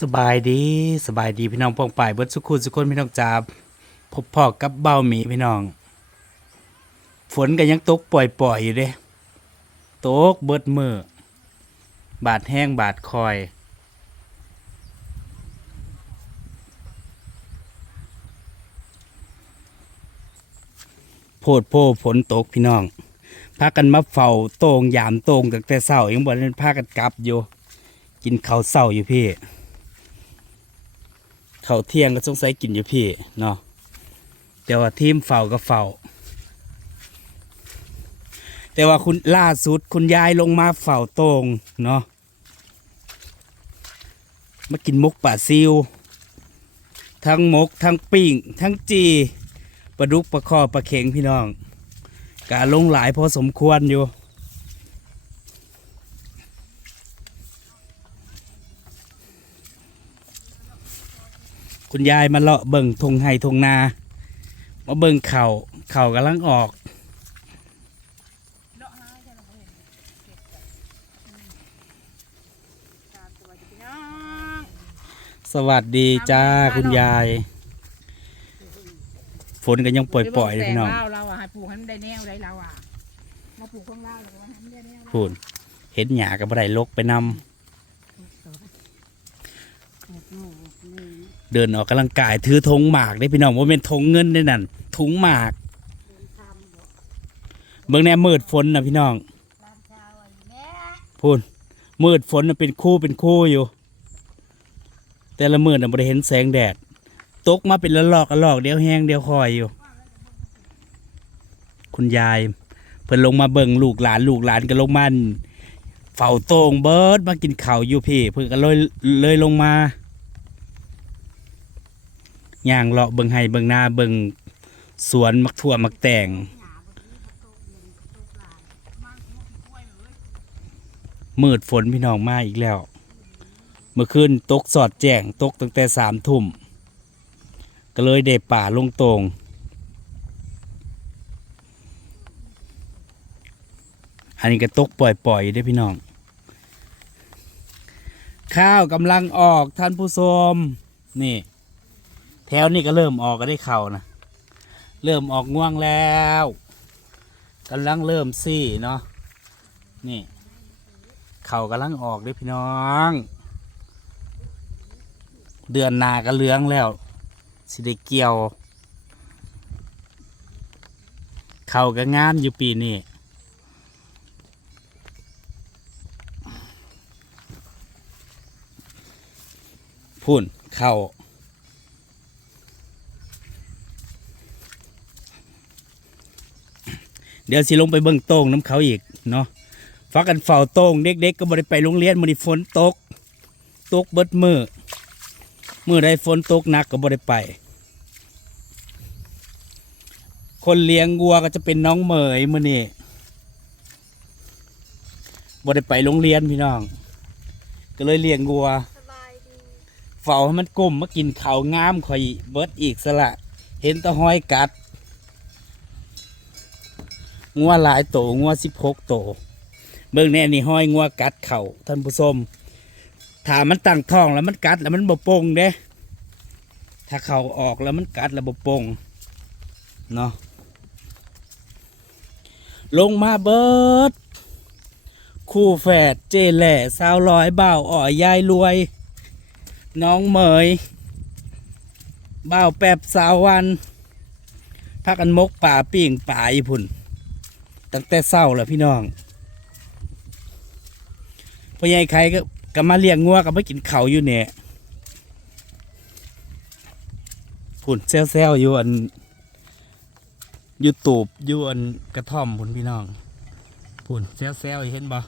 สบายดีสบายดีพี่น้องปองป่ายเบิดสุขุนสุคนพี่น้องจาพบพ่อกับเบ้าหมีพี่น้อง ฝนก็ยังตกปล่อยๆอยู่เด้ตกเบิดมือบาดแห้งบาดคอย โพดโพฝนตกพี่น้องพากันมาเฝ้าโตงยามโตงตั้งแต่เช้ายังบ่ได้พากันกลับอยู่ กินข้าวเช้าอยู่พี่ เขาเที่ยงก็สงสัยกินอยู่พี่เนาะแต่ว่าทีมเฝ้าก็เฝ้า แต่ว่าคุณล่าสุดคุณยายลงมาเฝ้าโตงเนาะมากินมกป่าซิว ทั้งมกทั้งปิ้ง ทั้งจีปลาดุกปลาคอปลาเข็งพี่น้องกาลงหลายพอสมควรอยู่ คุณยายมาเลาะเบิ่งทงไห้ทงนา มาเบิ่งเข่าเข่ากำลังออกสวัสดีจ้าคุณยาย ฝนก็ยังปล่อยๆเลยพี่น้องแต่เราอะให้ปลูกให้มันได้แนวได้เราอะมาปลูกของเราแล้วก็ให้มันได้แนวพูดเห็นหยากับไรลกไปนำ เดินออกกำลังกายถือธงหมากได้พี่น้องว่าเป็นธงเงินได้นั่นถุงหมาก เบิ่งแน่มืดฝนนะพี่น้องพูดมืดฝนเป็นคู่เป็นคู่อยู่ แต่ละมืดน่ะบ่ได้เห็นแสงแดด ตกมาเป็นละลอกละลอกเดียวแห้งเดียวคอยอยู่ คุณยายเพิ่นลงมาเบิ่งลูกหลานลูกหลานก็ลงมาเฝ้าโตงเบิร์ดมากินข้าวอยู่พี่ เพิ่นก็เลยเลยลงมา ย่างเลาะเบิ่งให้เบิ่งหน้าเบิ่งสวนมักถั่วมักแตงมืดฝนพี่น้องมาอีกแล้ว เมื่อคืนตกสอดแจ้งตกตั้งแต่สามทุ่ม ก็เลยได้ป่าลงตรงอันนี้ก็ตกปล่อยๆได้พี่น้อง ข้าวกำลังออกท่านผู้ชมนี่ แถวนี้ก็เริ่มออกก็ได้เข่านะเริ่มออกง่วงแล้วกำลังเริ่มซี่เนาะนี่ เข่ากำลังออกเด้อพี่น้อง เดือนนาก็เลื้องแล้วสิได้เกี่ยว เข่าก็งามอยู่ปีนี้พุ่นเข่า เดี๋ยวสิลงไปเบิ่งโต้งน้ำเขาอีกเนาะฟักกันเฝ้าโต้งเด็กๆก็บ่ได้ไปโรงเรียนมื้อนี้ฝนตก ตกเบิดมือมือใดฝนตกหนักก็บ่ได้ไป คนเลี้ยงวัวก็จะเป็นน้องเหมยมื้อนี้บ่ได้ไปโรงเรียนพี่น้อง ก็เลยเลี้ยงวัวเฝ้าให้มันก้มมากินข้าวงามข่อยเบิดอีกสละ เห็นตะห้อยกัด งัวหลายโตงัวสิบหกโต เบิ่งแน่นี่ห้อยงัวกัดเข่าท่านผู้ชมถ้ามันตั้งท้องแล้วมันกัดแล้วมันบโป่งเด้ ถ้าเข่าออกแล้วมันกัดแล้วบโป่งเนาะลงมาเบิด คู่แฝดเจแหล่สาวลอยเบาอ่อยยายรวย น้องเหมยเบาแปบสาววันพักกันมกป่าปิ่งป่าญี่ปุ่น ตั้งแต่เศร้าแล้วพี่น้องพ่อใหญ่ใครก็ก็มาเลี้ยงงัวก็มากินเขาอยู่เนี่ยผุ่นแซวๆอยู่อันยูตูบอยู่อันกระท่อมผุ่นพี่น้องผุ่นแซวๆเห็นบ่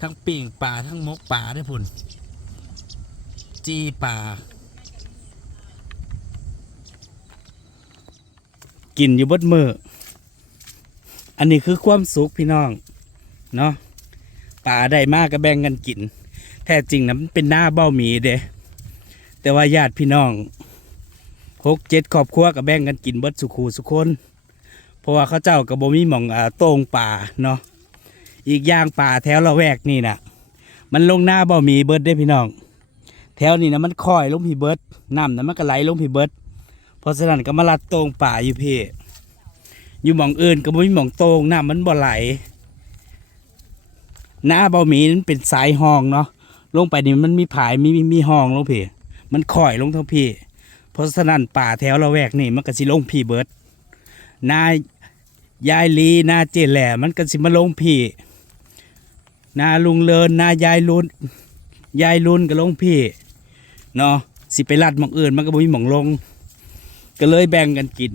ทั้งปิ่งป่าทั้งมกป่าได้ผุ่นจีป่า กินอยู่บดมือ อันนี้คือความสุขพี่น้องเนาะป่าได้มากก็แบ่งกันกิน แท้จริงนะมันเป็นหน้าเบ้าหมีเด้แต่ว่าญาติพี่น้องหกเจ็ดครอบครัวก็แบ่งกันกินเบิดสุขูสุคน เพราะว่าเขาเจ้ากับบ่มีหมองอ่าโต้งป่าเนาะอีกอย่างป่าแถวละแวกนี่นะมันลงหน้าเบ้าหมีเบิดได้พี่น้อง แถวนี้นะมันคอยลงพี่เบิดน้ำนะมันก็ไหลลงพี่เบิดเพราะฉะนั้นก็มาลัดตรงป่าอยู่พี่ อยู่หมองอื่นก็บ่มีหมองตรงน้ำมันบ่ไหลหน้าเบาหมีนั้นเป็นสายห้องเนาะลงไปนี่มันมีผายมีมีห้องลงพี่มันคอยลงเท่าพี่เพราะฉะนั้นป่าแถวละแวกนี่มันก็สิลงพี่เบิดหน้ายายลีหน้าเจแหล่มันก็สิมาลงพี่หน้าลุงเลินหน้ายายลุนยายลุนก็ลงพี่เนาะสิไปลัดหมองอื่นมันก็บ่มีหมองลง ก็เลยแบ่งกันกิน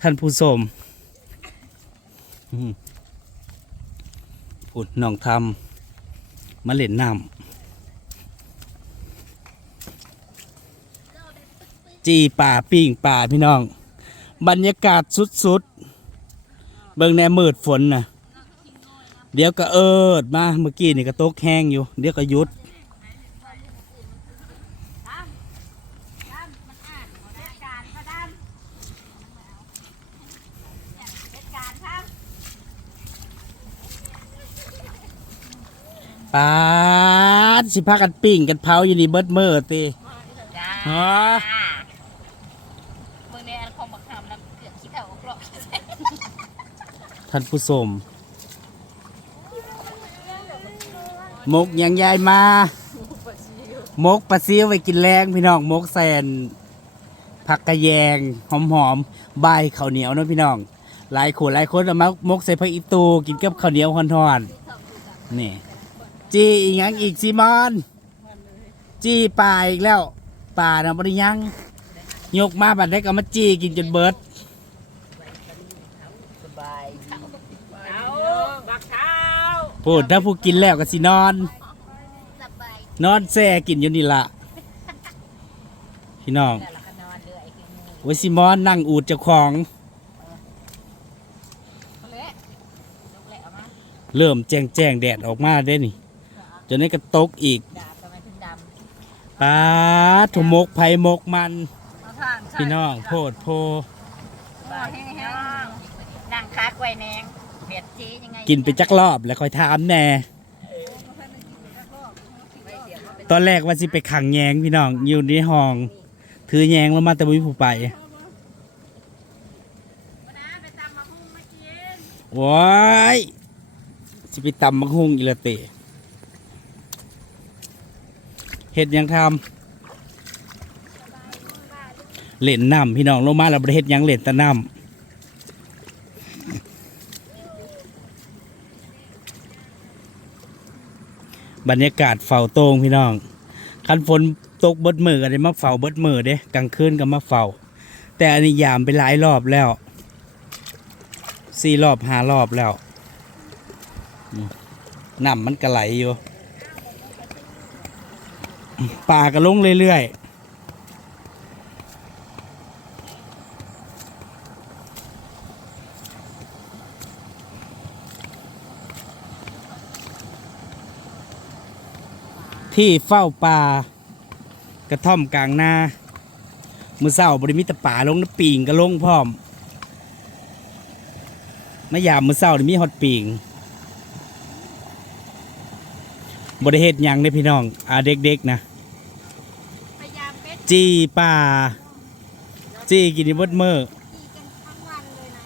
ท่านผู้ชมอืมพูดน้องทำมาเล่นน้ำจีป่าปิ้งป่าพี่น้อง บรรยากาศสุดๆ เบิ่งแนมืดฝนนะเดี๋ยวก็เอิดมา เมื่อกี้นี่ก็ตกแห้งอยู่ เดี๋ยวก็ยุด ปาดสิพากันปิ้งกันเผาอยู่นี่เบิดเมื่อตีจ้าฮะมึงในอันของบักคำนะเกือบคิดเอาออกหรอกท่านผู้ชมมกยังยายมามกปลาซิวไว้กินแรงพี่น้องมกแซนผักกระแยงหอมหอมๆใบข้าวเหนียวเนาะพี่น้อง หลายคนหลายคนเอามามกใส่ผักอีตูกินกับข้าวเหนียวหอนๆนี่ จีอีกยังอีกซีมอน จีป่าอีกแล้ว ป่านะบริยังยกมาบัดได้ก็มาจีกินจนเบิดเอาบักเท้าพูดถ้าผู้กินแล้วก็สินอน นอนแซ่กินอยู่นี่ละพี่น้องแต่ละก็นอนเลยไอ้กิมอไว้ซิมอนนั่งอูดเจ้าของเขาเละลูกเลอามาเริ่มแจ้งแจ้งแดดออกมาได้นี่ จนนี้ก็ตกอีกดาบทำไมถึงดปาดถุมกไผ่มกมันำเอาทางพี่น้องโพดโพสบายแห้งๆนั่งคักไว้แนงเบ็ดจียังไงกินไปจักรอบแล้วค่อยถามแน่ตอนแรกว่าสิไปขังแยงพี่น้องอยู่ในห้อง ถือแยงแล้วมาแต่บ่มีผู้ไปไปตำมะฮุ่งมากินว้ายสิไปตำมักฮุงอีละเต เห็ดยังทำเล่นน้ำพี่น้องลงมาแล้วประเฮ็ดยังเล่นแต่น้ำบรรยากาศเฝ้าโตงพี่น้อง คันฝนตกเบิดมือก็ได้มาเฝ้าเบิดมือเด้กลางคืนก็มาเฝ้า แต่อันนี้ยามไปหลายรอบแล้วสี่รอบห้ารอบแล้วน้ำมันกระไหลอยู่ ป่าก็ลงเรื่อยๆที่เฝ้าป่ากระท่อมกลางนามือเศร้าบริมิตป่าลงน้ำปีงก็ลงพร้อมมายามมือเศร้านี่มีฮอตปิง บริเฮ็ดหยังเด้พี่น้องอ่าเด็กๆนะพยายามเป็ดจี้ป่า จี้กินในบดเมื่อตีกันทั้งวันเลยนะ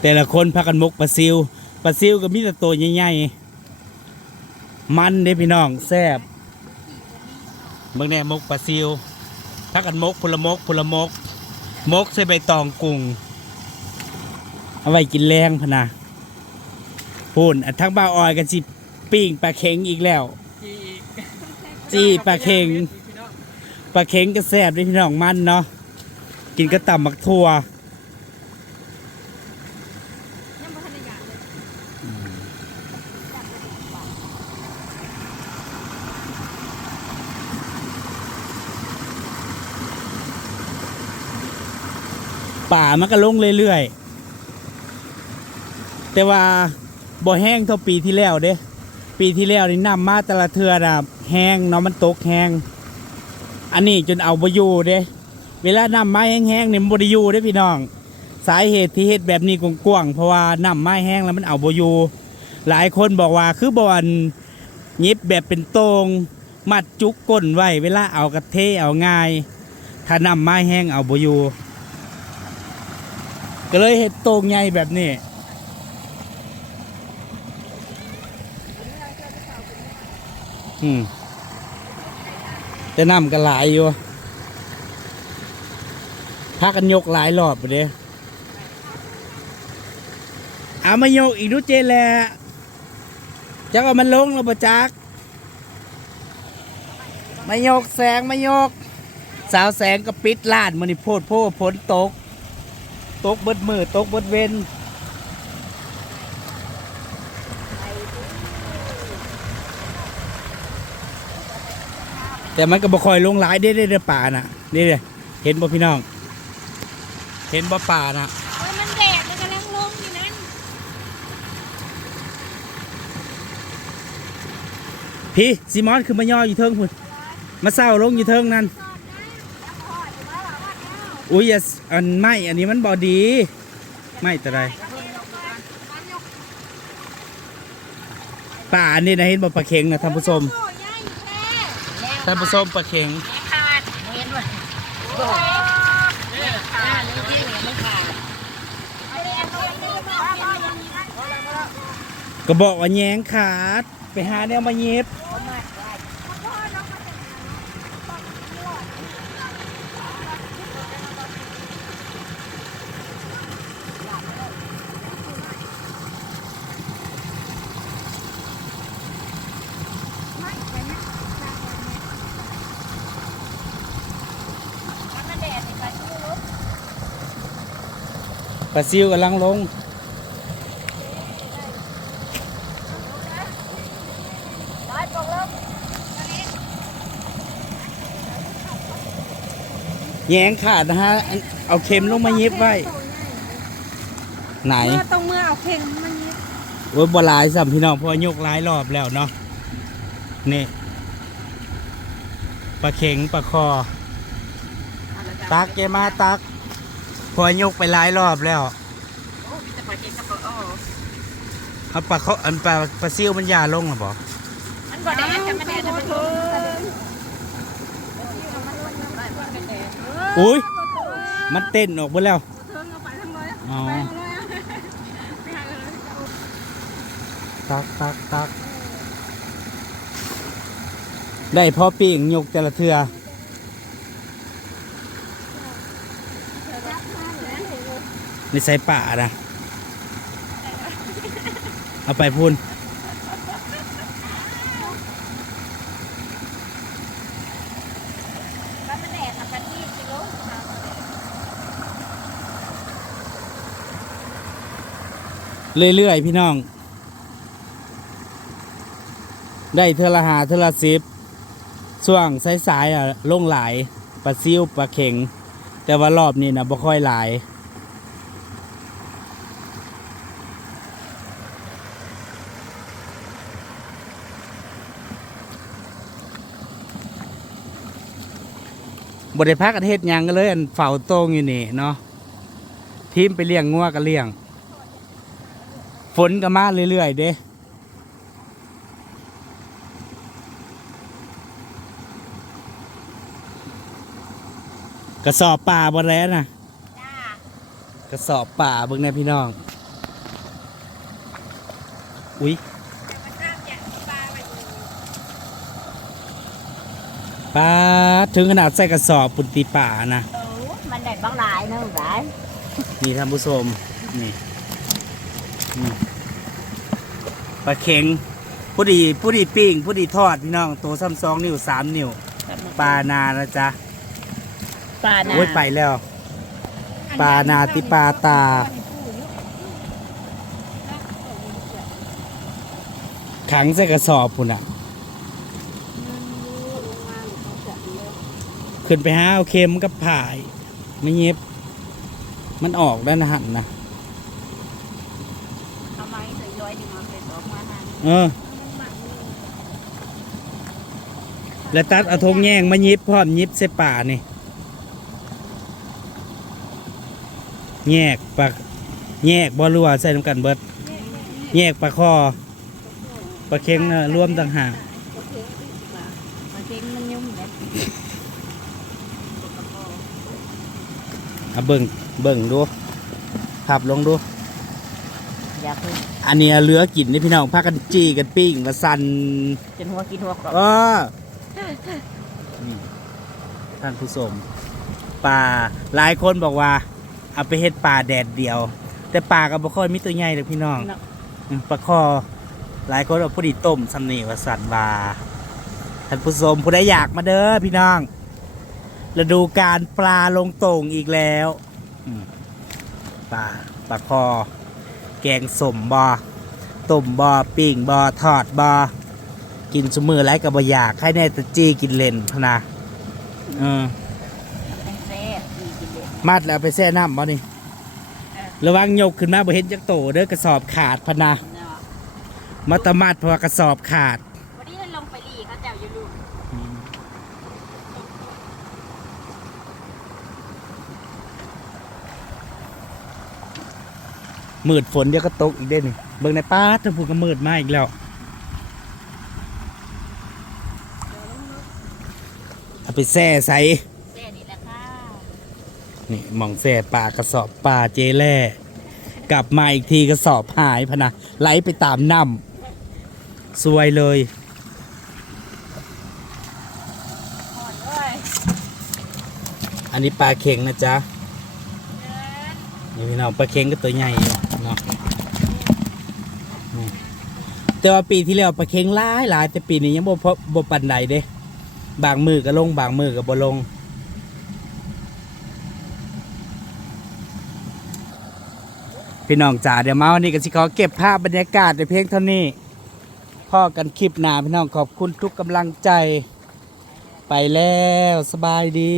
แต่ละคนพากันมกปลาซิวปลาซิวก็มีแต่ตัวใหญ่ๆมันเด้พี่น้องแซ่บเบิ่งแน่มกปลาซิวพากันมกพลมกพลมก มกใส่ใบตองกุ้งเอาไว้กินแรงพะนะ พูนอันทั้งบ้าวออยกันสิปิ้งปลาเค็งอีกแล้ว จี้ปลาเค็งปลาเค็งก็แซ่บเด้พี่น้องมันเนาะกินก็ต่ำมักทั่วยังบ่ทันได้อยากเลยป่ามันก็ลงเรื่อยๆ แต่ว่า บ่แห้งเท่าปีที่แล้วเด้ ปีที่แล้วนี่น้ำมาแต่ละเทือน่ะแห้งเนาะมันตกแห้ง อันนี้จนเอาบ่อยู่เด้ เวลาน้ำไม้แห้งๆเนี่ยมันบ่ได้อยู่เด้พี่น้อง สาเหตุที่เฮ็ดแบบนี้กว้างๆเพราะว่าน้ำไม้แห้งแล้วมันเอาบ่อยู่หลายคนบอกว่าคือบอลยิบแบบเป็นตรงมัดจุกก้นไว้เวลาเอากระเทเอาง่าย ถ้านำไม้แห้งเอาบอยู่ก็เลยเห็ดตรงใหญ่แบบนี้ อืมแต่นำกันหลายอยู่พากันยกหลายรอบเด้เอามายกอีกดูเจแหละจักเอามันลงแล้วปะจักมายกแสงมายก สาวแสงก็ปิดลาดมันนี่โพดโพดฝนตก ตกเบิดมือตกเบิดเวน แต่มันก็บ่คอยลงหลายเด้เด้เด้ป่าน่ะนี่เลยเห็นบ่พี่น้อง เห็นบ่ป่าน่ะโอ้ยมันแดดมันกำลังลงอยู่นั้นพี่ซีมอนคือมาย่ออยู่เทิงพุ่นมาเศร้าลงอยู่เทิงนั่นอุ้ยอย่าอันไม่อันนี้มันบอดี ไม่แต่ไรป่าอันนี้นะเห็นบ่ปลาเข็งนะท่านผู้ชมโอ้ยายแม่ ท่านผู้ชมปลาเข็งขาดเห็นด้วยโอ้ขาดเลยที่ไม่ขาดก็บอกว่าแยงขาด ไปหาแนวมาเย็บปลาซิวกำลังลง แยงขาดนะฮะ เอาเข็มลงมาเย็บไว้ ไหน เมื่อต้องเมื่อเอาเข่งมันนี้โอ้ยบหลายสัมพี่น้องเพราะว่ายกหลายรอบแล้วเนาะนี่ปลาเข็งปลาคอ ตักแกมาตักเพอยกไปหลายรอบแล้วโอ้มีแต่ปลาเค็งกับปลาอ้อเอาปลาเขาอันปลาปลาซิวมันยาลงหรอบอกมันบ่แดดแต่มันแดดแต่มันลงอุ้ยมันเต้นออกหมดแล้วเทิงเอาไปทั้งเลยอ๋อไปทั้งเลยไปหาเลยตักตักตักได้พอปีงยกแต่ละเทือ นใส่ป่านะเอาไปพูนแล้วมันแดดกับกันที่กิโลเรื่อยๆ พี่น้อง ได้เทอละหาเทอละสิบช่วงสายๆอะลงหลายปลาซิวปลาเข็ง แต่ว่ารอบนี้นะบ่ค่อยหลาย บริพักประเทศยังกันเลย อันเฝ้าโตรงอยู่นี่เนาะทีมไปเลี้ยงงัวก็เลี้ยง ฝนก็มาเรื่อยๆเด้กระสอบป่าบนแล้วนะจ้ากระสอบป่าเบิ่งแนะพี่น้อง อุ้ย แต่มันข้ามจากปลาไปอยู่ ปลาถึงขนาดใส่กระสอบปุตติป่านะโอ้มันได้บางหลายนะหลายนี่ท่านผู้ชมนี่นี่ปลาเข็งผู้ดีผู้ดีปิ้งผู้ดีทอดพี่น้องตัวซ้ำสองนิ้วสามนิ้วปลานานะจ๊ะปลานาโอ้ยไปแล้ว ปลานาติปลาตา ขังใส่กระสอบพุ่นอะ ขึ้นไปหาเอาเค็มกับผายไม่เย็บ มันออกด้านหันนะทำไมใส่ร้อยดีมันเป็นสองมานาเออ แล้วตัดเอาทงแย่งมายิบพร้อมยิบใส่ป่านี่แยกปลาแยกบอลัวาใส่น้ำกันเบิดแยกปลาคอปลาเค็งน่ะรวมต่างหาก โอเคมาเค็งมันยุ่งแบบ อะเบิ่งเบิ่งดูขับลงดู อยากให้อันนี้เหลือกินนี่พี่น้องพากันจี้กันปิ้งมาสั่นจนหัวกินหัวกรอบเออนี่ท่านผู้ชมปลาหลายคนบอกว่า เอาไปเฮ็ดปลาแดดเดียว แต่ปลาก็บ่ค่อยมีตัวใหญ่เลยพี่น้องเนาะอืมปลาคอหลายคนเอาพอดีต้มสำนีว่าสันวาท่านผู้ชมผู้ใดอยากมาเด้อพี่น้อง ฤดูการปลาลงโต่งอีกแล้วอืมปลาปลาคอ แกงสมบอต้มบอปิ้งบอทอดบอกินสมือไรกับบอยากให้แน่แตะจี้กินเลนพะนะเออแซ่บดีกินเลยมัดแล้วเอาไปแช่น้ำบ่นี่ระวังยกขึ้นมาบ่เห็นจักโตเด้อกระสอบขาดพะนะเนาะมาตะมัดเพราะว่ากระสอบขาด วันนี้ลงไปรีเขาเจ้าอยู่ลูก มืดฝนเดี๋ยวก็ตกอีกเด้นี่เบิ่งในป้าจะพูดก็มืดมาอีกแล้วเอาไปแช่ใส่แซ่นี่แหละค่ะนี่หมองแช่ปลากระสอบปลาเจแล่กลับมาอีกทีกระสอบหายพะนะไหลไปตามน้ำสวยเลยอ่อนเลยอันนี้ปลาเค็งนะจ๊ะ นี่พี่น้องปลาเค็งก็ตัวใหญ่อยู่ เนาะแต่ว่าปีที่แล้วปลาเค็งหลายหลายแต่ปีนี้ยังบ่พบบ่ปันใดเด้ บางมือก็ลง บางมือก็บ่ลงพี่น้องจ๋าเดี๋ยวมาวันนี้ก็สิขอเก็บภาพบรรยากาศในเพียงเท่านี้พ่อกันคลิปหนาพี่น้องขอบคุณทุกกำลังใจ ไปแล้วสบายดี